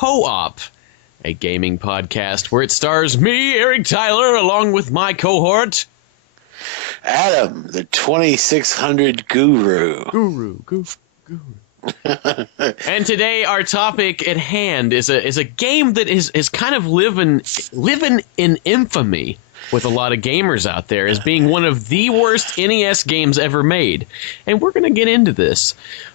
Co-op, a gaming podcast where it stars me, Eric Tyler, along with my cohort, Adam, the 2600 guru. Guru. And today our topic at hand is a game that is kind of living in infamy with a lot of gamers out there as being one of the worst NES games ever made. And we're going to get into this.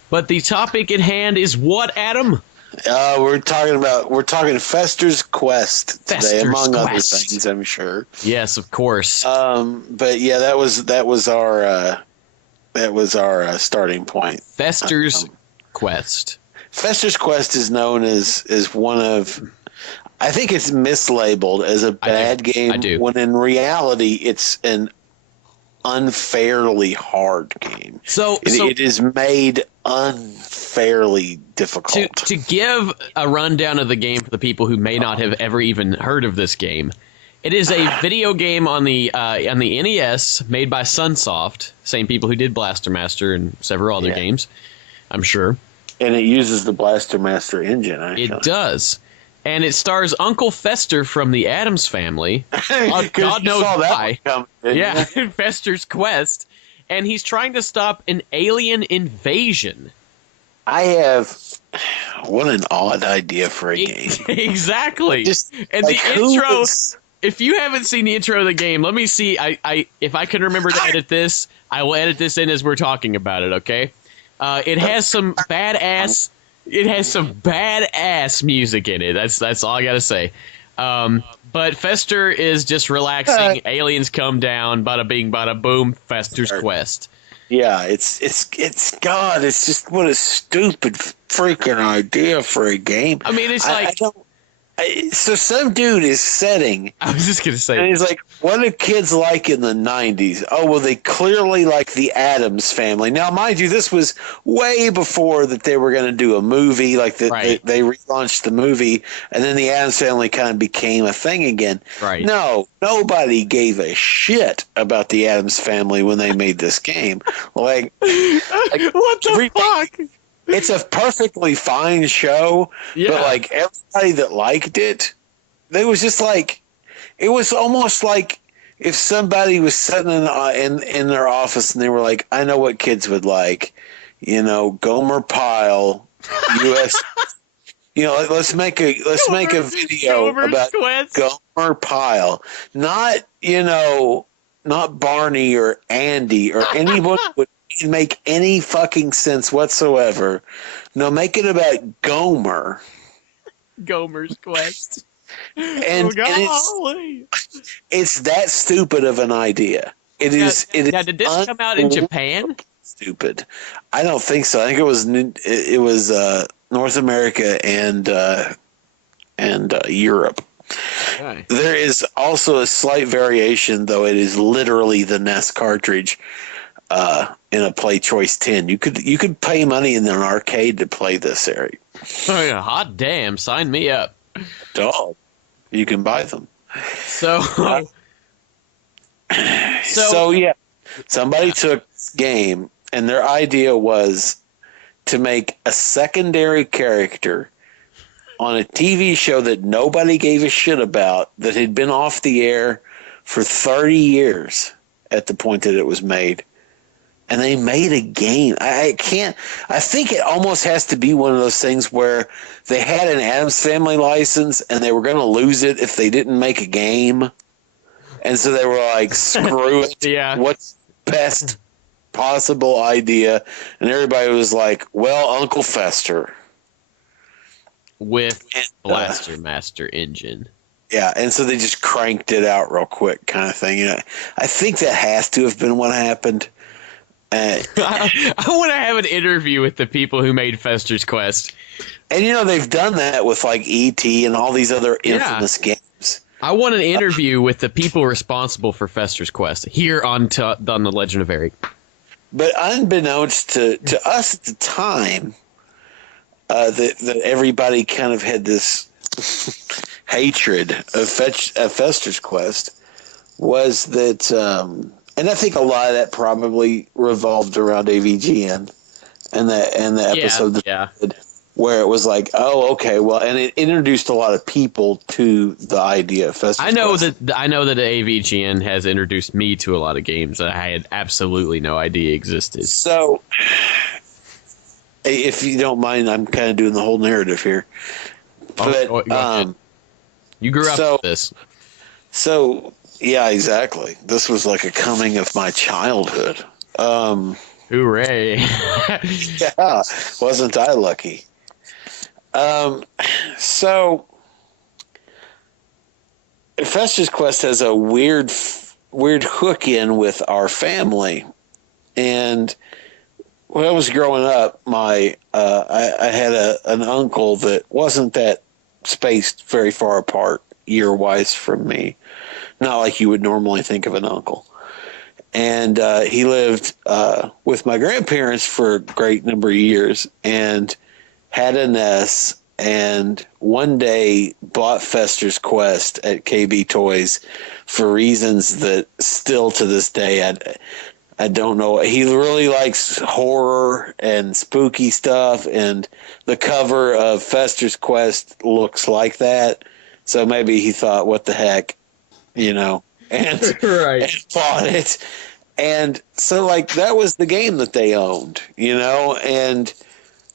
But the topic at hand is what, Adam? We're talking Fester's Quest today, among other things, I'm sure. Yes, of course. But yeah, that was our starting point. Fester's Quest. Fester's Quest is known as one of, I think it's mislabeled as a bad game when in reality it's an unfairly hard game. So it is made unfairly difficult. To give a rundown of the game for the people who may not have ever even heard of this game, it is a video game on the NES made by Sunsoft, same people who did Blaster Master and several other games, I'm sure. And it uses the Blaster Master engine, actually. It does. And it stars Uncle Fester from the Addams Family. God knows why. Fester's Quest. And he's trying to stop an alien invasion. What an odd idea for a game. Exactly. And the intro, if you haven't seen the intro of the game, let me see. If I can remember to edit this, I will edit this in as we're talking about it, okay? It has some badass music in it. That's all I gotta say. But Fester is just relaxing. Aliens come down. Bada bing, bada boom. Fester's Quest. Yeah, it's just what a stupid freaking idea for a game. I mean, it's so some dude is setting. I was just gonna say, and he's like, "What do kids like in the '90s?" Oh, well, they clearly like the Addams Family. Now, mind you, this was way before that they were going to do a movie. Like they relaunched the movie, and then the Addams Family kind of became a thing again. Right? No, nobody gave a shit about the Addams Family when they made this game. Like what the fuck? It's a perfectly fine show, but like everybody that liked it, they was just like, it was almost like if somebody was sitting in their office and they were like, I know what kids would like, Gomer Pyle, U.S. Let's make a video about Gomer Pyle, not Barney or Andy or anyone would make any fucking sense whatsoever. No, make it about Gomer's Quest. And it's that stupid of an idea. It is. Now, did this come out in Japan? Stupid. I don't think so. I think it was North America and Europe. Okay. There is also a slight variation, though. It is literally the NES cartridge. In a Play Choice 10, you could pay money in an arcade to play this, Eric. Oh yeah, hot damn! Sign me up. Dog, you can buy them. So yeah, somebody took this game, and their idea was to make a secondary character on a TV show that nobody gave a shit about, that had been off the air for 30 years at the point that it was made. And they made a game. I think it almost has to be one of those things where they had an Addams Family license and they were going to lose it if they didn't make a game. And so they were like, screw it. Yeah. What's the best possible idea? And everybody was like, well, Uncle Fester. With Blaster Master engine. Yeah, and so they just cranked it out real quick kind of thing. I think that has to have been what happened. I want to have an interview with the people who made Fester's Quest. And they've done that with like E.T. and all these other infamous games. I want an interview with the people responsible for Fester's Quest here on The Legend of Eric. But unbeknownst to us at the time, that everybody kind of had this hatred of Fester's Quest, was that... and I think a lot of that probably revolved around AVGN and the episode that where it was like, oh, okay, well, and it introduced a lot of people to the idea of Fester's I know Quest. that AVGN has introduced me to a lot of games that I had absolutely no idea existed. So, if you don't mind, I'm kind of doing the whole narrative here. But Go ahead. You grew up with this. So yeah, exactly. This was like a coming of my childhood. Hooray! Yeah, wasn't I lucky? So Fester's Quest has a weird hook in with our family, and when I was growing up, I had an uncle that wasn't that spaced very far apart year wise from me, not like you would normally think of an uncle. And he lived with my grandparents for a great number of years, and had a NES, and one day bought Fester's Quest at KB Toys for reasons that still to this day I don't know. He really likes horror and spooky stuff, and the cover of Fester's Quest looks like that. So maybe he thought, what the heck, and, Right. and bought it. And so, like, that was the game that they owned, and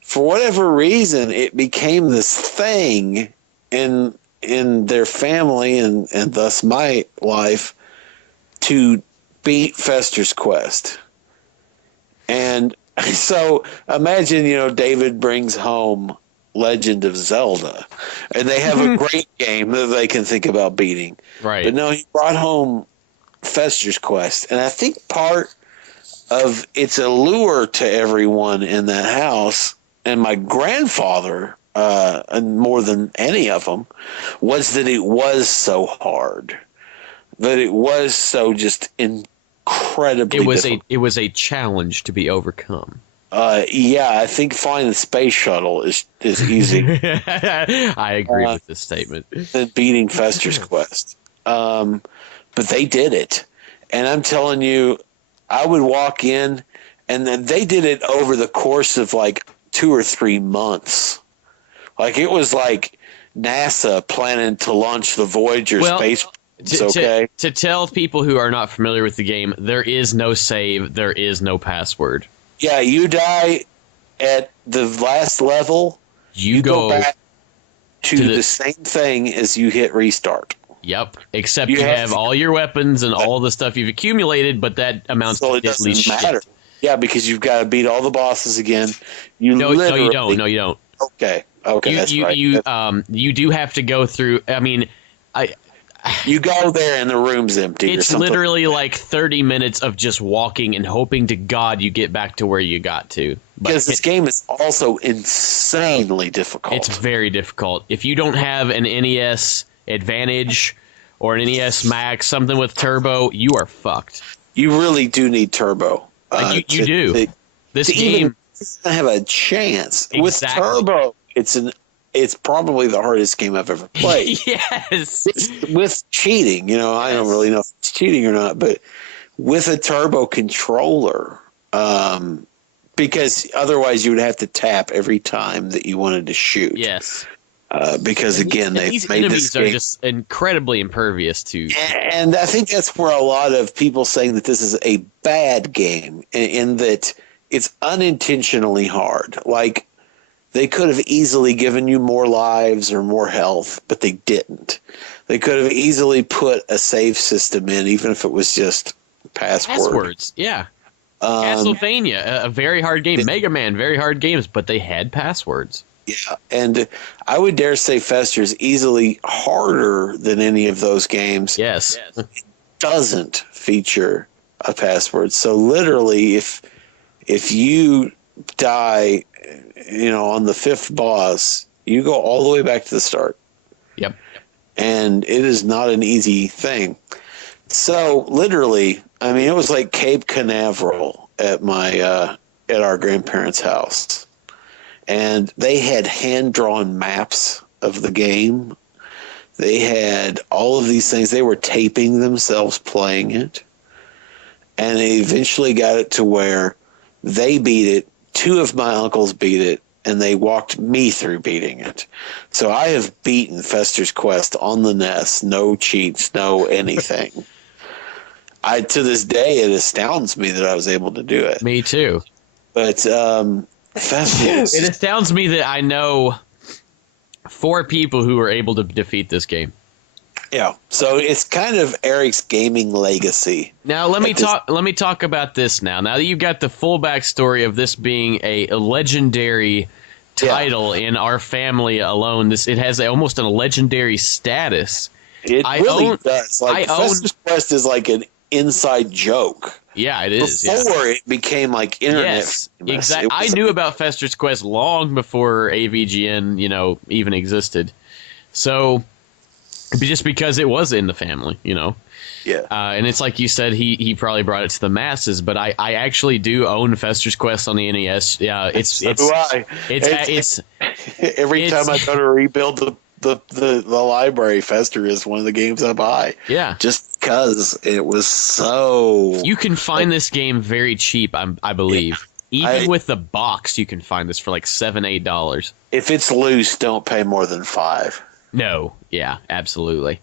for whatever reason, it became this thing in their family and thus my life to beat Fester's Quest. And so imagine, David brings home Legend of Zelda, and they have a great game that they can think about beating. Right. But no, he brought home Fester's Quest. And I think part of its allure to everyone in that house, and my grandfather, and more than any of them, was that it was so hard. That it was so just incredibly difficult. It was a challenge to be overcome. Yeah, I think flying the space shuttle is easy I agree with this statement. than beating Fester's Quest. But they did it. And I'm telling you, I would walk in, and then they did it over the course of like 2 or 3 months. Like, it was like NASA planning to launch the Voyager space. To tell people who are not familiar with the game, there is no save, there is no password. Yeah, you die at the last level, you go back to the same thing as you hit restart. Yep, except you have all your weapons and all the stuff you've accumulated, but that amounts to diddly shit. Matter. Yeah, because you've got to beat all the bosses again. No, you don't. No, you don't. Okay, that's right. You do have to go through. I mean, you go there and the room's empty. It's literally like 30 minutes of just walking and hoping to God you get back to where you got to. Because this game is also insanely difficult. It's very difficult. If you don't have an NES Advantage or an NES Max, something with turbo, you are fucked. You really do need turbo. You do. This game doesn't have a chance. Exactly. With turbo, it's probably the hardest game I've ever played. Yes. With cheating, I don't really know if it's cheating or not, but with a turbo controller, because otherwise you would have to tap every time that you wanted to shoot. Yes. Because again, these enemies are just incredibly impervious to. And I think that's where a lot of people saying that this is a bad game, in that it's unintentionally hard. Like, they could have easily given you more lives or more health, but they didn't. They could have easily put a save system in, even if it was just passwords. Yeah. Castlevania, a very hard game. Mega Man, very hard games, but they had passwords. Yeah, and I would dare say Fester is easily harder than any of those games. Yes. It doesn't feature a password. So literally, if you die, on the 5th boss, you go all the way back to the start. Yep. And it is not an easy thing. So literally, I mean, it was like Cape Canaveral at our grandparents' house. And they had hand-drawn maps of the game. They had all of these things. They were taping themselves playing it. And they eventually got it to where they beat it. 2 of my uncles beat it. and they walked me through beating it. So I have beaten Fester's Quest on the NES, no cheats, no anything. To this day, it astounds me that I was able to do it. Me too. But Fester's... It astounds me that I know 4 people who were able to defeat this game. Yeah, so it's kind of Eric's gaming legacy. Now let me talk about this now. Now that you've got the full backstory of this being a legendary title in our family alone, it has almost a legendary status. It really does. Like Fester's Quest is like an inside joke. Yeah, it is. Before it became like internet. Yes, exactly. I knew about Fester's Quest long before AVGN, even existed. So. Just because it was in the family, Yeah. And it's like you said, he probably brought it to the masses, but I actually do own Fester's Quest on the NES. Yeah, it's every time I go to rebuild the library, Fester is one of the games I buy. Yeah. Just because it was so... You can find this game very cheap, I believe. Yeah. Even with the box, you can find this for like $7, $8. If it's loose, don't pay more than $5. No, yeah, absolutely.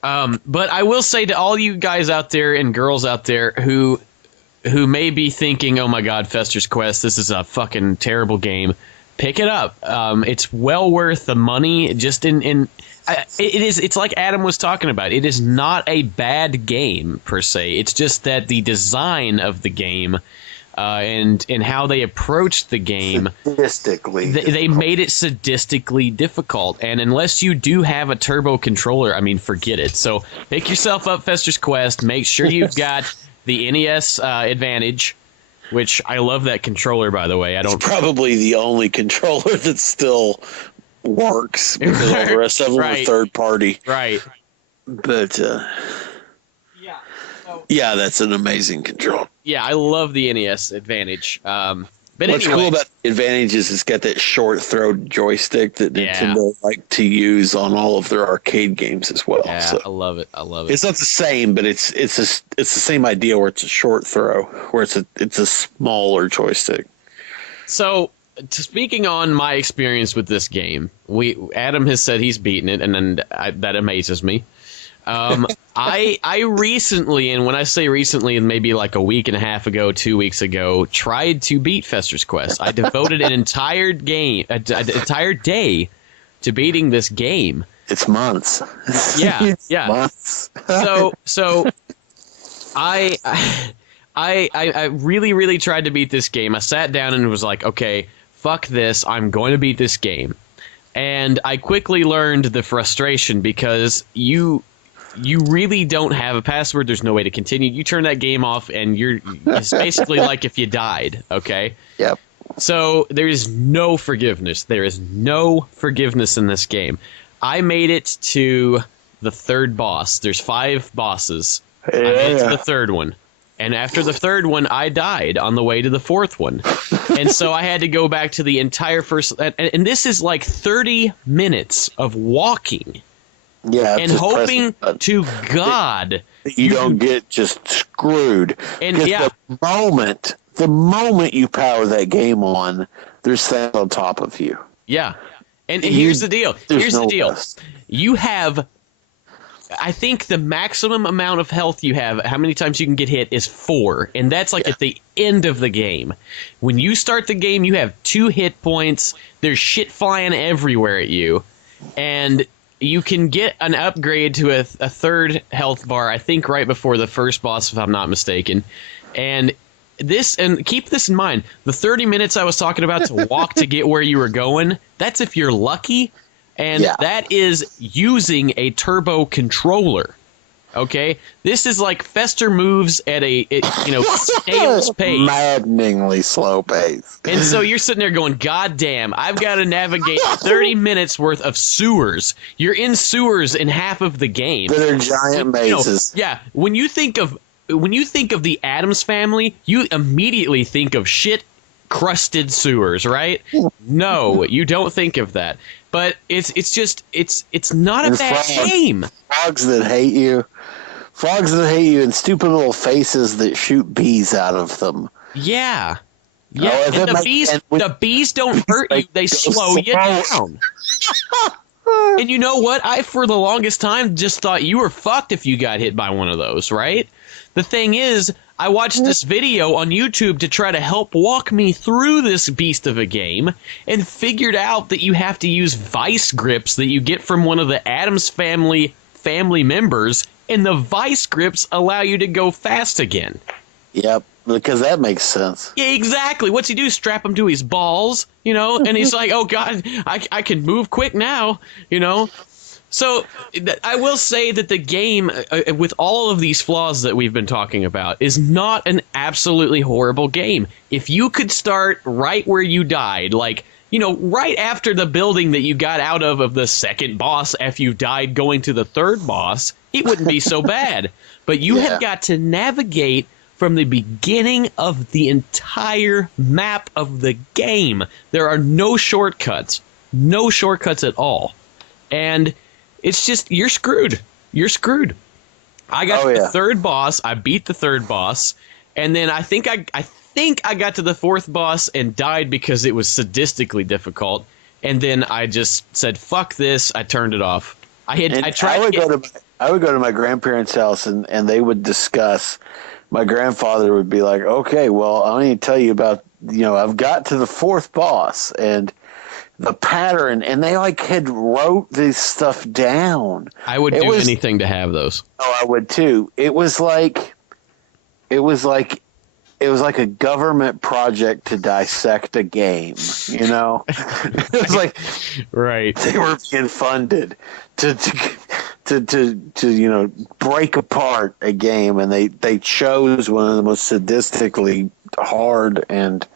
But I will say to all you guys out there and girls out there who may be thinking, "Oh my God, Fester's Quest, this is a fucking terrible game," pick it up. It's well worth the money. Just it's like Adam was talking about. It is not a bad game per se. It's just that the design of the game. And how they approached the game, they made it sadistically difficult. And unless you do have a turbo controller, I mean, forget it. So pick yourself up Fester's Quest. Make sure you've got the NES Advantage, which I love that controller, by the way. It's probably the only controller that still works because all the rest of them are third party. Right. But yeah, that's an amazing control. Yeah, I love the NES Advantage. But what's cool about the Advantage is it's got that short throw joystick that Nintendo like to use on all of their arcade games as well. Yeah, so I love it. It's not the same, but it's the same idea where it's a short throw, where it's a smaller joystick. So, speaking on my experience with this game, Adam has said he's beaten it, and that amazes me. I recently, and when I say recently, maybe like a week and a half ago, 2 weeks ago, tried to beat Fester's Quest. I devoted an entire day to beating this game. It's months. Yeah. Months. So I really, really tried to beat this game. I sat down and was like, okay, fuck this. I'm going to beat this game. And I quickly learned the frustration because you really don't have a password. There's no way to continue. You turn that game off, and it's basically like if you died, okay? Yep. So there is no forgiveness. There is no forgiveness in this game. I made it to the third boss. There's 5 bosses. I made it to the third one. And after the third one, I died on the way to the 4th one. And so I had to go back to the entire first... And this is like 30 minutes of walking. Yeah, and hoping to God you don't get just screwed. And the moment you power that game on, there's things on top of you. Yeah, and here's the deal. You have, I think, the maximum amount of health you have. How many times you can get hit is 4, and that's like at the end of the game. When you start the game, you have 2 hit points. There's shit flying everywhere at you, and you can get an upgrade to a 3rd health bar, I think right before the first boss, if I'm not mistaken. And keep this in mind, the 30 minutes I was talking about to walk to get where you were going, that's if you're lucky, and that is using a turbo controller. Okay, this is like Fester moves at a snail's pace, maddeningly slow pace, and so you're sitting there going, "God damn, I've got to navigate 30 minutes worth of sewers." You're in sewers in half of the game. They're giant mazes. When you think of the Addams Family, you immediately think of shit crusted sewers, right? No, you don't think of that. But it's not a bad game. Frogs that hate you, and stupid little faces that shoot bees out of them. Yeah. Yeah, Oh, and the bees don't hurt you; they slow you down. And you know what? I, for the longest time, just thought you were fucked if you got hit by one of those, right? The thing is, I watched this video on YouTube to try to help walk me through this beast of a game and figured out that you have to use vice grips that you get from one of the Addams family members, and the vice grips allow you to go fast again. Yep, because that makes sense. Yeah, exactly. What's he do? Strap him to his balls, and he's like, oh, God, I can move quick now, So I will say that the game, with all of these flaws that we've been talking about, is not an absolutely horrible game. If you could start right where you died, like, right after the building that you got out of the second boss after you died going to the third boss, it wouldn't be so bad. But you have got to navigate from the beginning of the entire map of the game. There are no shortcuts at all. And it's just, you're screwed. You're screwed. I got to the third boss. I beat the third boss. And then I think I got to the fourth boss and died because it was sadistically difficult. And then I just said, fuck this. I turned it off. I would go to my grandparents' house and they would discuss. My grandfather would be like, okay, well, I need to tell you about, I've got to the fourth boss and the pattern, and they had wrote this stuff down. I would do anything to have those. Oh, I would too. It was like a government project to dissect a game, It was like right. They were being funded to break apart a game, and they chose one of the most sadistically hard and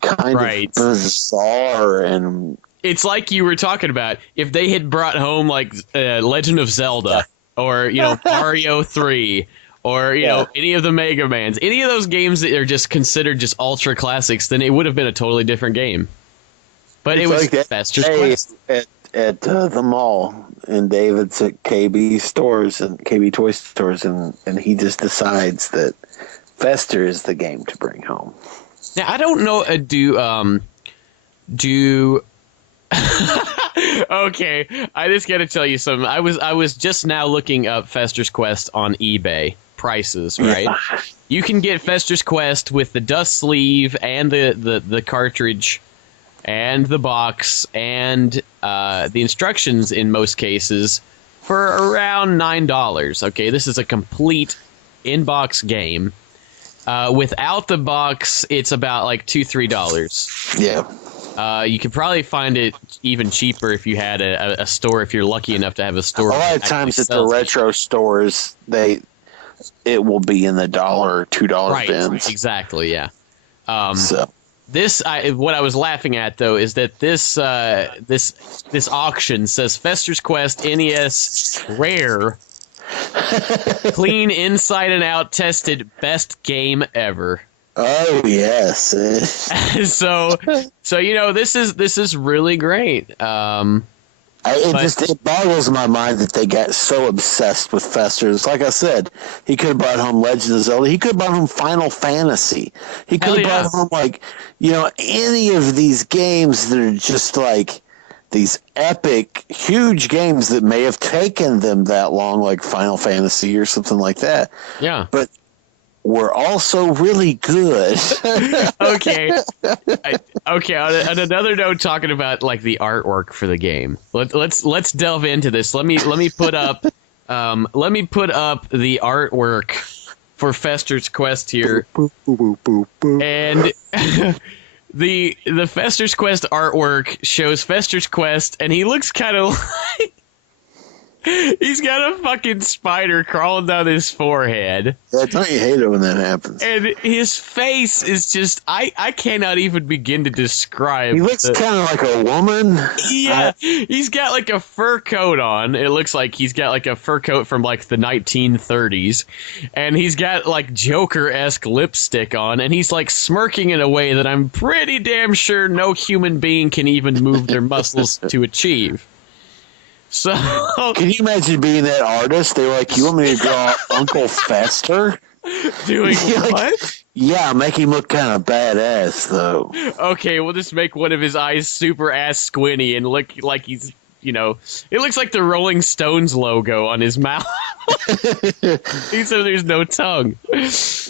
kind of bizarre, and it's like you were talking about if they had brought home Legend of Zelda or Mario 3 or any of the Mega Mans, any of those games that are just considered just ultra classics, then it would have been a totally different game. But it was Fester's Quest at the mall, and David's at KB stores and KB toy stores, and he just decides that Fester is the game to bring home. Now I don't know. Do okay, I just got to tell you something. I was just now looking up Fester's Quest on eBay prices, right? Yeah. You can get Fester's Quest with the dust sleeve and the cartridge and the box and the instructions in most cases for around $9. Okay, this is a complete in-box game. Without the box, it's about $2-3. Yeah. You could probably find it even cheaper if you had a store, if you're lucky enough to have a store. A lot of times at the retro stores, it will be in the $1 or $2 bins. Right, exactly, yeah. What I was laughing at though is that this auction says Fester's Quest NES Rare, clean inside and out, tested, best game ever. Oh yes. so this is really great. It boggles my mind that they got so obsessed with Fester's. Like I said, he could have brought home Legend of Zelda. He could have brought home Final Fantasy. He could have brought home any of these games that are just these epic, huge games that may have taken them that long, like Final Fantasy or something like that. Yeah, but were also really good. Okay. On another note, talking about the artwork for the game. Let's delve into this. Let me put up the artwork for Fester's Quest here. And the Fester's Quest artwork shows Fester's Quest, and he looks kind of like he's got a fucking spider crawling down his forehead. Yeah, don't you hate it when that happens? And his face is just, I cannot even begin to describe. He looks kind of like a woman. Yeah, he's got a fur coat on. It looks like he's got a fur coat from the 1930s. And he's got Joker-esque lipstick on. And he's smirking in a way that I'm pretty damn sure no human being can even move their muscles to achieve. So, can you imagine being that artist? They were like, "You want me to draw Uncle Fester?" Doing what? Yeah, make him look kind of badass, though. Okay, we'll just make one of his eyes super ass squinty and look like he's, it looks like the Rolling Stones logo on his mouth. So there's no tongue.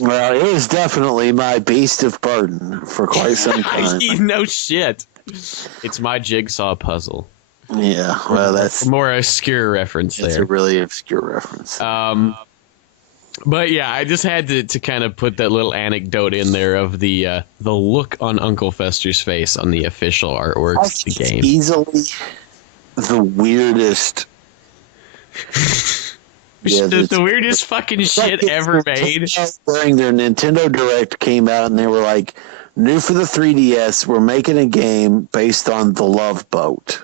Well, it was definitely my beast of burden for quite some time. No shit. It's my jigsaw puzzle. Yeah, well, that's a more obscure reference there. It's a really obscure reference. But yeah, I just had to kind of put that little anecdote in there of the look on Uncle Fester's face on the official artwork of the game. Easily the weirdest. The weirdest fucking shit ever made. During their Nintendo Direct came out and they were like, new for the 3DS, we're making a game based on The Love Boat.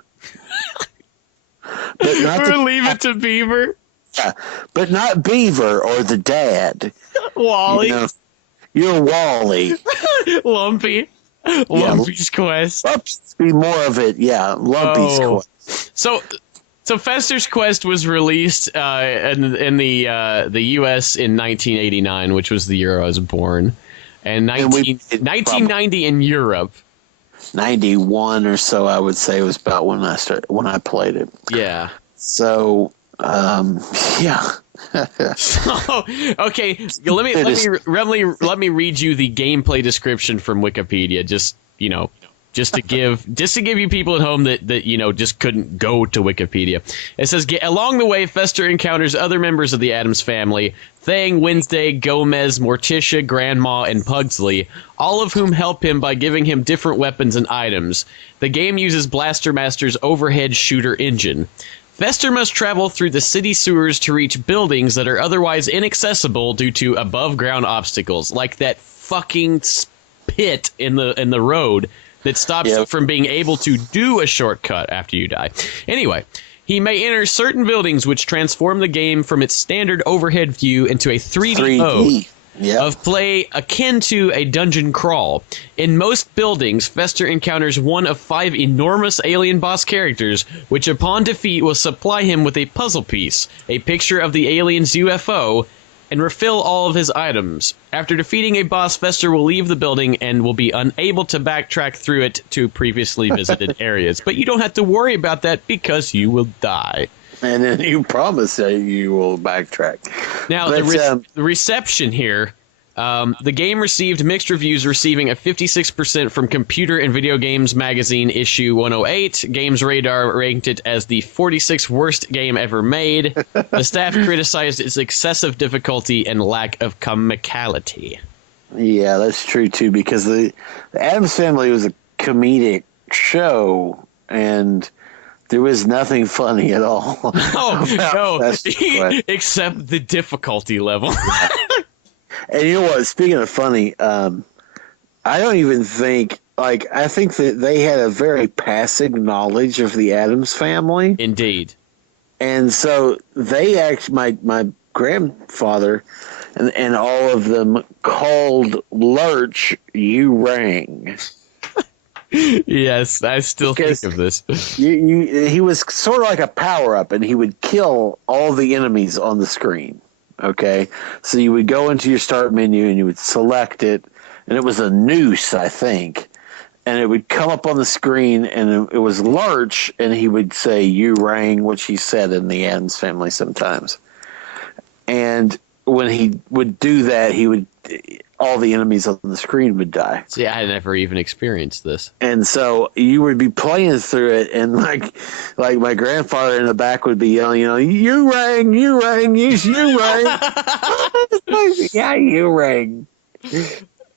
But not Leave It to Beaver. Yeah, but not Beaver or the dad. Wally. You're Wally. Lumpy. Lumpy's Quest. Be more of it, yeah. Lumpy's Quest. So Fester's Quest was released in the U.S. in 1989, which was the year I was born, and 1990 in Europe. 91 or so, I would say, was about when I played it. Yeah. So, yeah. Okay. Let me read you the gameplay description from Wikipedia. Just to give you people at home that just couldn't go to Wikipedia. It says, along the way, Fester encounters other members of the Addams family, Thang, Wednesday, Gomez, Morticia, Grandma, and Pugsley, all of whom help him by giving him different weapons and items. The game uses Blaster Master's overhead shooter engine. Fester must travel through the city sewers to reach buildings that are otherwise inaccessible due to above-ground obstacles, like that fucking pit in the road that stops you from being able to do a shortcut after you die. Anyway, he may enter certain buildings which transform the game from its standard overhead view into a 3D mode of play akin to a dungeon crawl. In most buildings, Fester encounters one of 5 enormous alien boss characters, which upon defeat will supply him with a puzzle piece, a picture of the alien's UFO, and refill all of his items. After defeating a boss, Fester will leave the building and will be unable to backtrack through it to previously visited areas. But you don't have to worry about that because you will die. And then you promise that you will backtrack. Now, the reception here, the game received mixed reviews, receiving a 56% from Computer and Video Games Magazine issue 108. Games Radar ranked it as the 46th worst game ever made. The staff criticized its excessive difficulty and lack of comicality. Yeah, that's true, too, because the Addams Family was a comedic show, and there was nothing funny at all. No, except the difficulty level. And you know what? Speaking of funny, I don't even think, I think that they had a very passing knowledge of the Addams Family. Indeed. And so they actually, my grandfather and all of them called Lurch You Rang. Yes, I still think of this. He was sort of like a power-up, and he would kill all the enemies on the screen. Okay, so you would go into your start menu and you would select it, and it was a noose, I think, and it would come up on the screen, and it was Lurch, and he would say "you rang," which he said in the Addams Family sometimes. And when he would do that, all the enemies on the screen would die. See, I never even experienced this. And so you would be playing through it, and like my grandfather in the back would be yelling, you rang, yes, you rang. Yeah, you rang.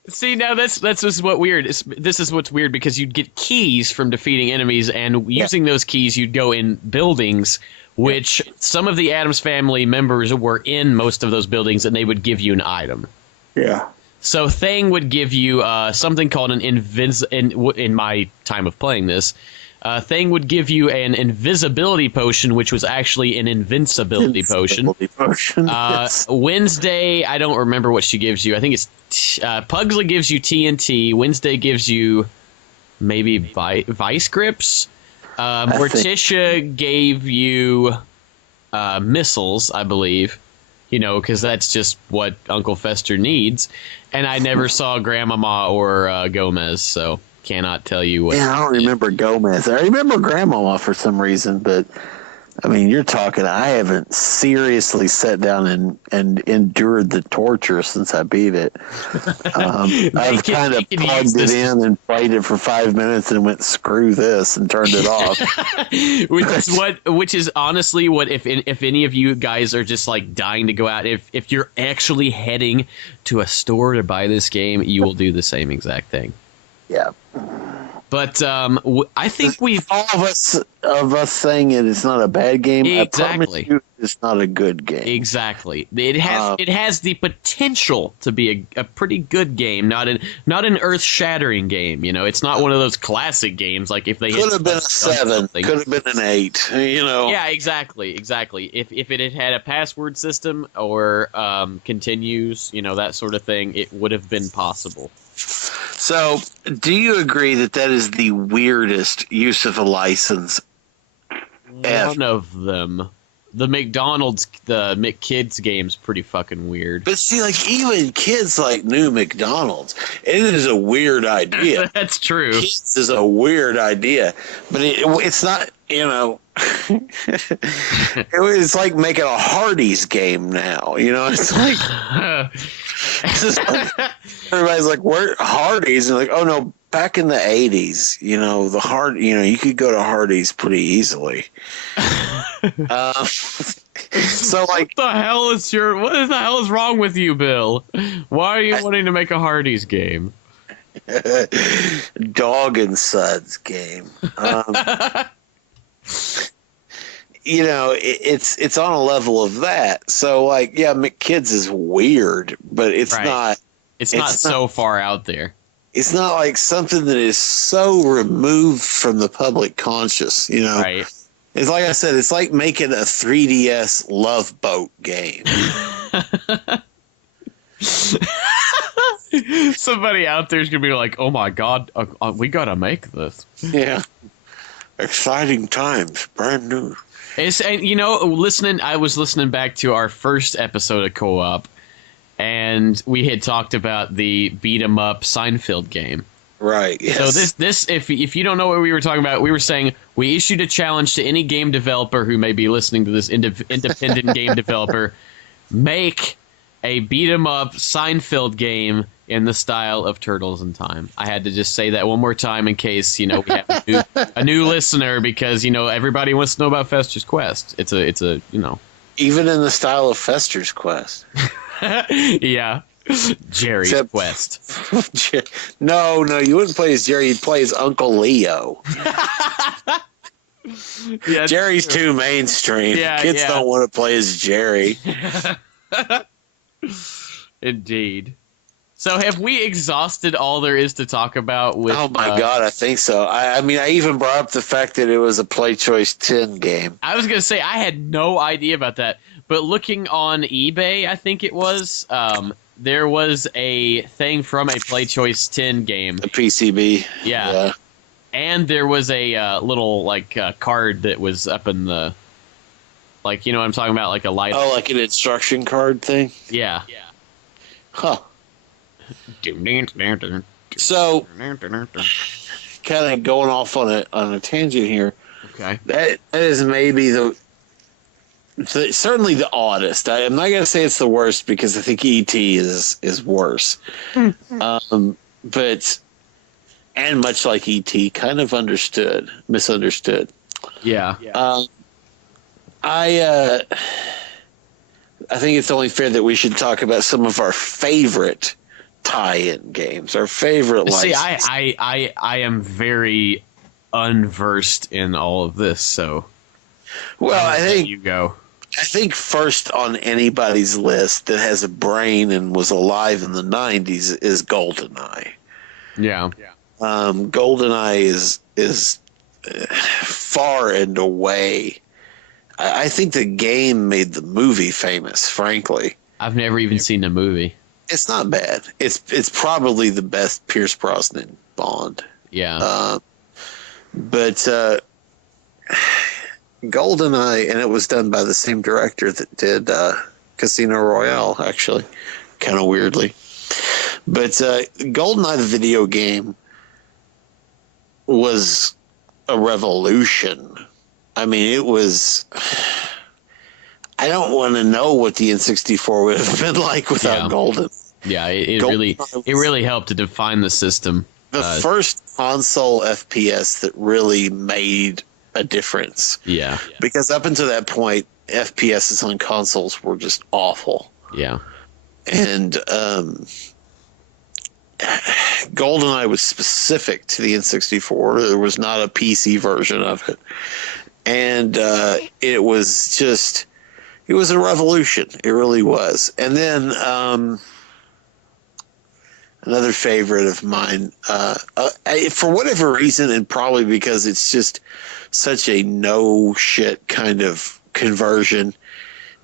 See, now this is what weird. This is what's weird, because you'd get keys from defeating enemies, and using those keys, you'd go in buildings, which some of the Addams Family members were in most of those buildings, and they would give you an item. Yeah. So Thang would give you something called an in my time of playing this, Thang would give you an invisibility potion, which was actually an invincibility potion. Yes. Wednesday, I don't remember what she gives you. I think it's Pugsley gives you TNT. Wednesday gives you maybe vice grips. Morticia gave you missiles, I believe. because that's just what Uncle Fester needs. And I never saw Grandmama or Gomez, so cannot tell you what. Yeah, I don't remember Gomez. I remember Grandmama for some reason, but I mean, you're talking. I haven't seriously sat down and endured the torture since I beat it. I've kind of plugged it in and played it for 5 minutes and went, "Screw this," and turned it off. Which is honestly what if any of you guys are just like dying to go out, if you're actually heading to a store to buy this game, you will do the same exact thing. Yeah. But I think we've all of us saying it's not a bad game. Exactly, I promise you it's not a good game. Exactly, it has the potential to be a pretty good game, not an earth-shattering game. It's not one of those classic games like if they could have been a 7, could have been an 8. Yeah, exactly. If it had had a password system or continues, that sort of thing, it would have been possible. So, do you agree that is the weirdest use of a license ever? One of them. The McDonald's, the McKids game's pretty fucking weird. But see, like, even kids like new McDonald's. It is a weird idea. That's true. Kids is a weird idea. But it's not, it's like making a Hardee's game now. It's like... everybody's like, "Where Hardee's?" And like, "Oh no, back in the '80s, you could go to Hardee's pretty easily." So like, what the hell is wrong with you, Bill? Why are you wanting to make a Hardee's game? Dog and Suds game. It's on a level of that. So like, yeah, McKids is weird, but it's not. It's not so far out there. It's not like something that is so removed from the public conscious, Right. It's like I said, it's like making a 3DS Love Boat game. Somebody out there's going to be like, "Oh my God, we got to make this." Yeah. Exciting times, brand new. I was listening back to our first episode of Co-op, and we had talked about the beat 'em up Seinfeld game. Right. Yes. So this if you don't know what we were talking about, we were saying we issued a challenge to any game developer who may be listening to this independent game developer, make a beat 'em up Seinfeld game in the style of Turtles in Time. I had to just say that one more time in case we have a new listener, because everybody wants to know about Fester's Quest. It's a even in the style of Fester's Quest. Yeah. Jerry's Quest. No, you wouldn't play as Jerry. You'd play as Uncle Leo. Yeah, Jerry's too mainstream. Yeah, Kids don't want to play as Jerry. Indeed. So have we exhausted all there is to talk about with... Oh my God, I think so. I mean, I even brought up the fact that it was a Play Choice 10 game. I was going to say, I had no idea about that. But looking on eBay, I think it was, there was a thing from a Play Choice 10 game. A PCB. Yeah. And there was a little, card that was up in the... Like, you know what I'm talking about? Like a light... Oh, like an instruction card thing? Yeah. Huh. So, kind of going off on a tangent here. Okay. That is maybe certainly the oddest. I'm not going to say it's the worst because I think E.T. is worse. But, and much like E.T., kind of misunderstood. Yeah. I think it's only fair that we should talk about some of our favorite tie-in games, our favorite licenses. See, I am very unversed in all of this, so... Well, I think you go. I think first on anybody's list that has a brain and was alive in the 90s is GoldenEye. Yeah. GoldenEye is far and away. I think the game made the movie famous, frankly. I've never even seen the movie. It's not bad. It's probably the best Pierce Brosnan Bond. Yeah. But GoldenEye, and it was done by the same director that did Casino Royale, actually, kind of weirdly. But GoldenEye, the video game, was a revolution. I mean, it was. I don't want to know what the N64 would have been like without Golden. Yeah, it really helped to define the system. The first console FPS that really made a difference. Yeah. Because up until that point, FPSs on consoles were just awful. Yeah. And GoldenEye was specific to the N64. There was not a PC version of it. And it was just, it was a revolution. It really was. And then another favorite of mine, for whatever reason, and probably because it's just such a no shit kind of conversion,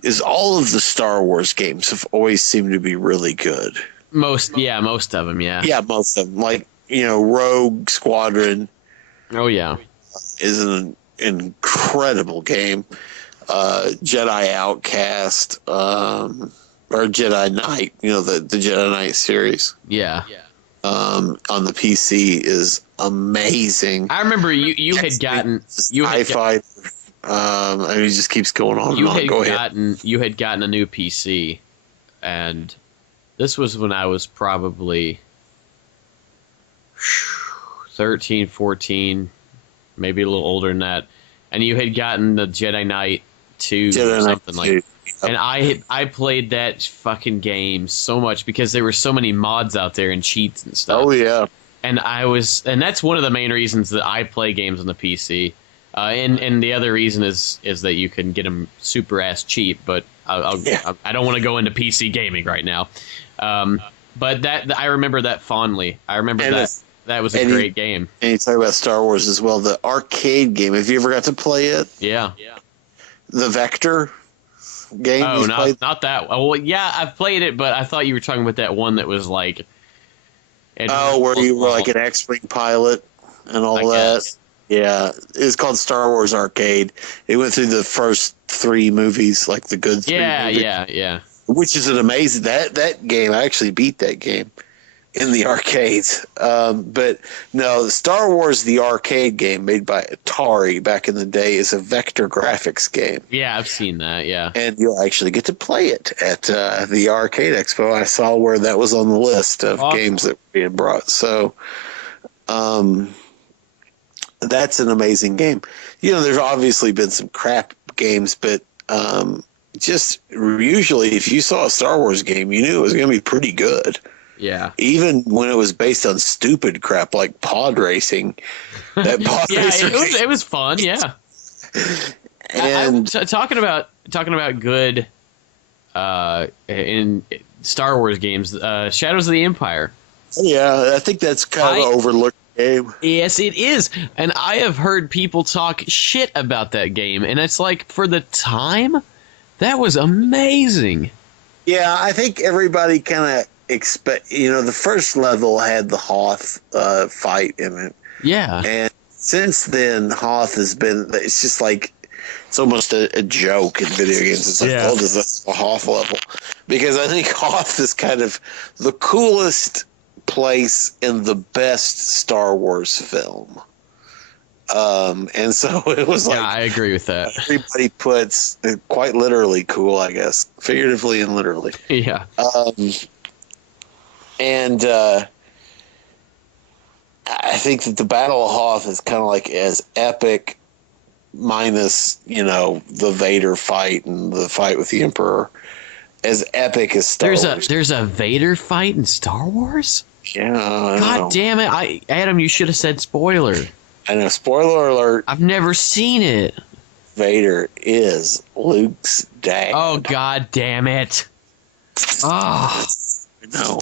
is all of the Star Wars games have always seemed to be really good. Most of them, yeah. Yeah, most of them. Like, Rogue Squadron. Oh, yeah. Is an incredible game. Jedi Outcast, or Jedi Knight, the Jedi Knight series. Yeah. On the PC is amazing. I remember you had gotten Fighter. He just keeps going on and on. Go ahead. You had gotten a new PC, and this was when I was probably 13, 14, maybe a little older than that, and you had gotten the Jedi Knight 2 or something like that. And I played that fucking game so much because there were so many mods out there and cheats and stuff. Oh yeah. And that's one of the main reasons that I play games on the PC. And the other reason is that you can get them super ass cheap, but I don't want to go into PC gaming right now. But I remember that fondly. I remember that was a great game. And you talk about Star Wars as well. The arcade game. Have you ever got to play it? Yeah. The Vector game? Oh, not that. Well, yeah, I've played it, but I thought you were talking about that one that was like... where you were like an X-Wing pilot and all that? Guess. Yeah. It was called Star Wars Arcade. It went through the first 3 movies, like the good 3 movies. Yeah. Which is an amazing... That game, I actually beat that game in the arcades. But no, the Star Wars, the arcade game made by Atari back in the day, is a vector graphics game. Yeah, I've seen that, yeah. And you'll actually get to play it at the Arcade Expo. I saw where that was on the list of games that were being brought. So that's an amazing game. There's obviously been some crap games, but just usually if you saw a Star Wars game, you knew it was going to be pretty good. Yeah. Even when it was based on stupid crap like pod racing. That pod racing it was fun, yeah. And talking about good in Star Wars games, Shadows of the Empire. Yeah, I think that's kind of an overlooked game. Yes, it is. And I have heard people talk shit about that game, and it's like, for the time, that was amazing. Yeah, I think everybody kind of the first level had the Hoth fight in it. Yeah. And since then, Hoth has been, it's just like, it's almost a joke in video games. It's like, does this a Hoth level? Because I think Hoth is kind of the coolest place in the best Star Wars film. And so it was like... Yeah, I agree with that. Everybody puts, quite literally cool, I guess. Figuratively and literally. Yeah. And I think that the Battle of Hoth is kind of like as epic, minus, the Vader fight and the fight with the Emperor, as epic as Star Wars. There's a Vader fight in Star Wars? Yeah. God damn it. Adam, you should have said spoiler. I know. Spoiler alert. I've never seen it. Vader is Luke's dad. Oh, God damn it. Oh. No.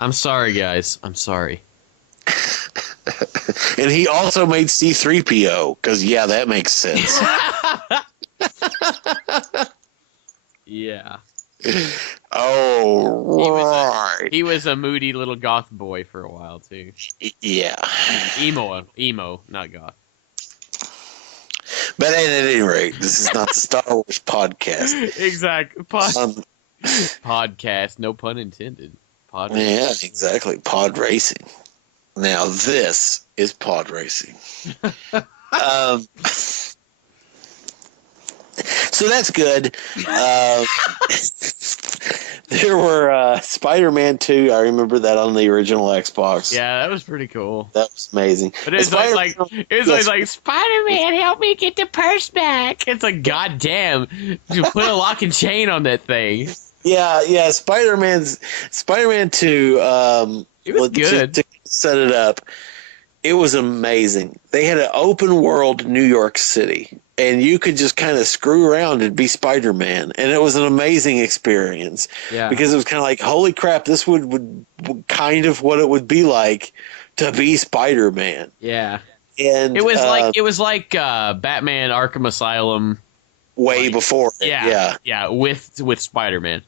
I'm sorry, guys. I'm sorry. And he also made C-3PO, because, that makes sense. Yeah. Oh, right. He was a moody little goth boy for a while, too. Yeah. Emo, not goth. But at any rate, this is not the Star Wars podcast. Exactly. Podcast, no pun intended. Pod Yeah, exactly. Pod racing. Now this is pod racing. So that's good. There were Spider-Man 2. I remember that on the original Xbox. Yeah, that was pretty cool. That was amazing. But it's like Spider-Man, help me get the purse back. It's like, goddamn, you put a lock and chain on that thing. Yeah. Spider-Man 2. It was good. To set it up, it was amazing. They had an open world New York City, and you could just kind of screw around and be Spider-Man, and it was an amazing experience. Yeah, because it was kind of like, holy crap, this would kind of what it would be like to be Spider-Man. Yeah, and it was like Batman Arkham Asylum way before. Yeah, with Spider-Man.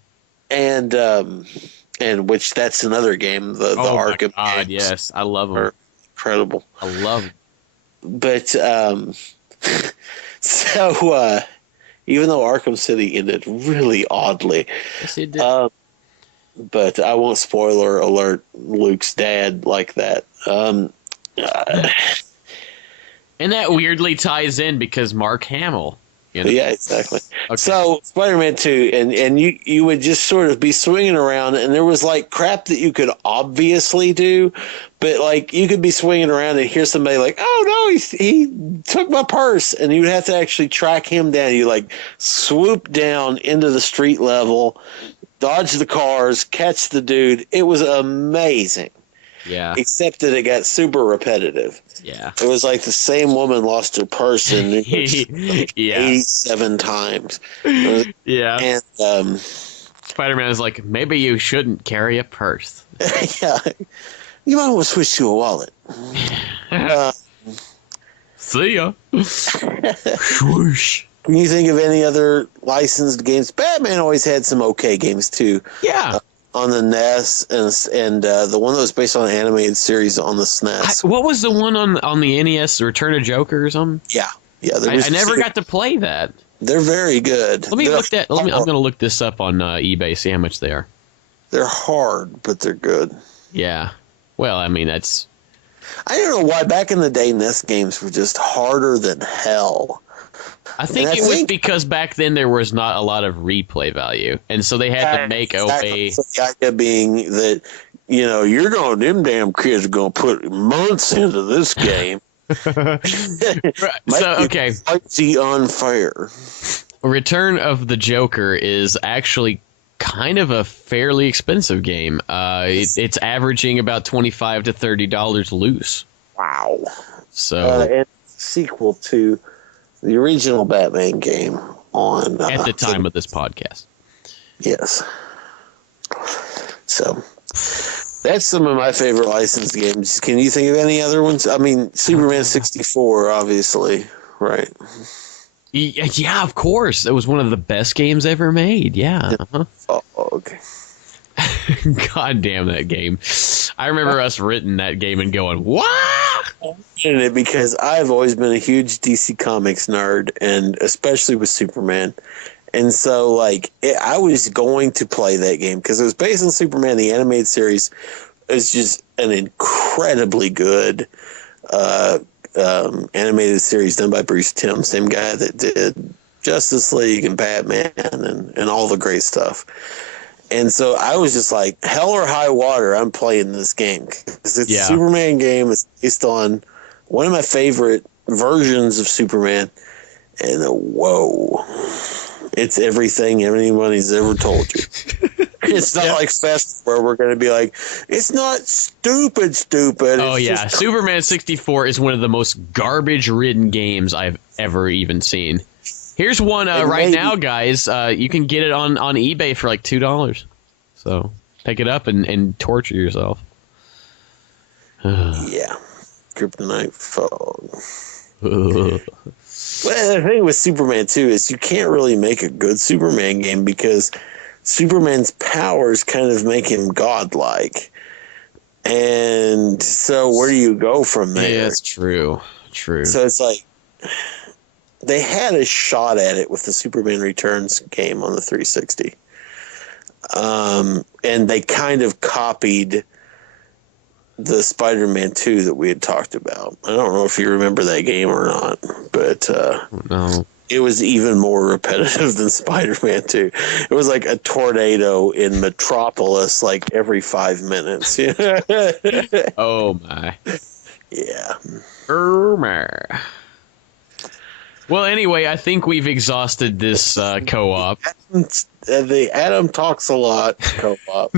And which that's another game, the Arkham games. Yes, I love them. Are incredible. I love them. But so even though Arkham City ended really oddly, yes, it did. But I won't spoiler alert Luke's dad like that. And that weirdly ties in because Mark Hamill. You know? Yeah, exactly. Okay. So Spider-Man 2, and you would just sort of be swinging around, and there was like crap that you could obviously do, but like you could be swinging around and hear somebody like, "Oh no, he took my purse," and you would have to actually track him down. You like swoop down into the street level, dodge the cars, catch the dude. It was amazing. Yeah. Except that it got super repetitive. Yeah. It was like the same woman lost her purse in like 87 times. Yeah. And Spider-Man is like, maybe you shouldn't carry a purse. Yeah. You might want to switch to a wallet. See ya. Swoosh. Can you think of any other licensed games? Batman always had some okay games too. Yeah. On the NES and the one that was based on an animated series on the SNES. What was the one on the NES, Return of Joker or something? Yeah. I never got to play that. They're very good. I'm going to look this up on eBay, see how much they are. They're hard, but they're good. Yeah. Well, I mean, that's... I don't know why back in the day NES games were just harder than hell. I think it was because back then there was not a lot of replay value, and so they had to make a way. So the idea being that, you know, them damn kids are going to put months into this game. So, okay. Mighty unfair. Return of the Joker is actually kind of a fairly expensive game. It's averaging about $25 to $30 loose. Wow. So, and sequel to the original Batman game on at the time of this podcast. Yes. So that's some of my favorite licensed games. Can you think of any other ones? I mean, Superman 64, obviously, right? Yeah, of course. It was one of the best games ever made. Yeah. Uh-huh. Oh, okay. God damn that game. I remember us written that game and going, what? Because I've always been a huge DC Comics nerd, and especially with Superman. And so, like, I was going to play that game because it was based on Superman. The animated series is just an incredibly good animated series done by Bruce Timm, same guy that did Justice League and Batman and all the great stuff. And so I was just like, hell or high water, I'm playing this game. Because it's a Superman game. It's based on one of my favorite versions of Superman. And whoa, it's everything anybody's ever told you. It's not like Fest where we're going to be like, it's not stupid. Oh, yeah. Superman 64 is one of the most garbage-ridden games I've ever even seen. Here's one now, guys. You can get it on eBay for like $2. So pick it up and torture yourself. Yeah. Kryptonite Fog. Well, the thing with Superman 2 is you can't really make a good Superman game because Superman's powers kind of make him godlike. And so where do you go from there? Yeah, that's true. True. So it's like... they had a shot at it with the Superman Returns game on the 360. And they kind of copied the Spider-Man 2 that we had talked about. I don't know if you remember that game or not, but No. it was even more repetitive than Spider-Man 2. It was like a tornado in Metropolis like every 5 minutes. Oh my. Yeah. Oh my. Well, anyway, I think we've exhausted this co-op. The Adam Talks a Lot co-op.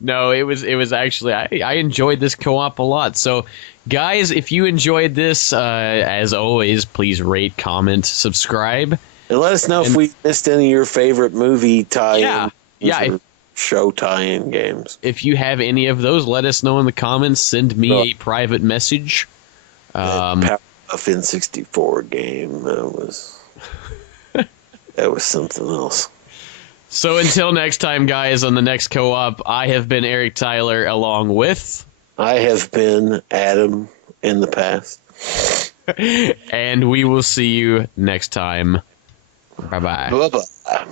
No, it was actually I enjoyed this co-op a lot. So, guys, if you enjoyed this, as always, please rate, comment, subscribe, And let us know if we missed any of your favorite movie tie-in yeah. show tie-in games. If you have any of those, let us know in the comments. Send me a private message. Power Puff N64 game that was something else. So until next time, guys, on the next co-op, I have been Eric Tyler, along with... I have been Adam in the past. And we will see you next time. Bye-bye. Bye-bye.